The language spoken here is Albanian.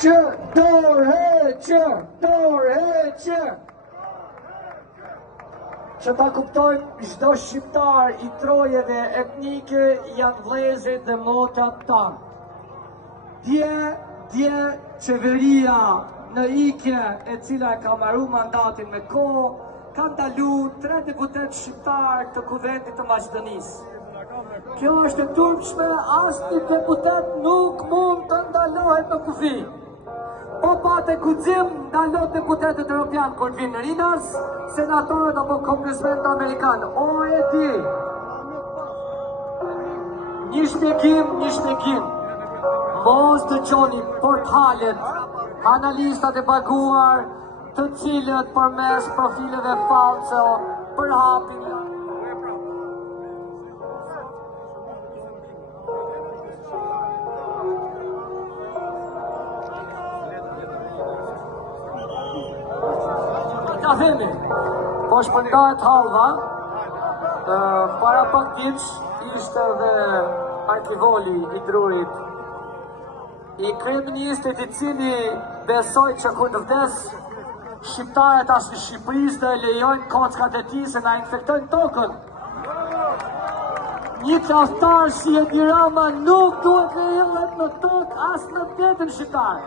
që dorëheqë, që ta kuptojmë çdo shqiptar i trojeve etnike janë vëllezërit dhe motrat tanë. Dje qeveria në ikje e cila e ka marrë mandatin me kohë, ka ndalu 3 deputet shqiptar të kuvendit të Maqedonisë. Kjo është e turpshme, asnjë deputet nuk mund të ndalohet në kufi. Po pate guxim ndalot deputetet europian kur vinë në Rinas, senatorët apo kongresmenët amerikanë. O e di. Një shpjegim. Mos dëgjoni portalet, analistat e paguar, të cilët përmes profileve false përhapin. Ta themi, po shpërndahet hallva, para pak ditësh ishte dhe arkivoli i Drurit, i kryeministrit i cili besoi që kur të vdes shqiptarët as në Shqipërisë dhe lejojnë kockat e tij se na infektojnë tokën. Një tradhtar si Edi Rama nuk duhet lejohet në tokë as në detin shqiptar.